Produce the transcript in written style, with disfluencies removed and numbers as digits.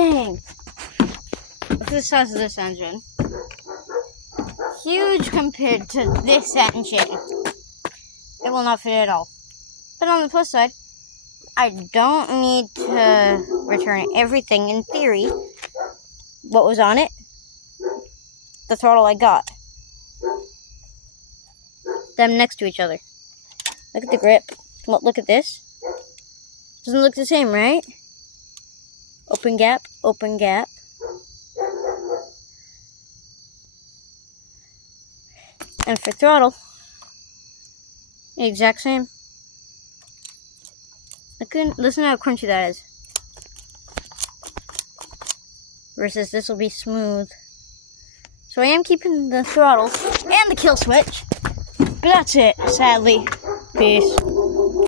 Dang. Look at the size of this engine. Huge compared to this engine. It will not fit at all. But on the plus side, I don't need to return everything in theory. What was on it? The throttle I got. Them next to each other. Look at the grip. Look at this. Doesn't look the same, right? Open gap, open gap. And for throttle, the exact same. Listen how crunchy that is. Versus this will be smooth. So I am keeping the throttle and the kill switch. But that's it, sadly. Peace.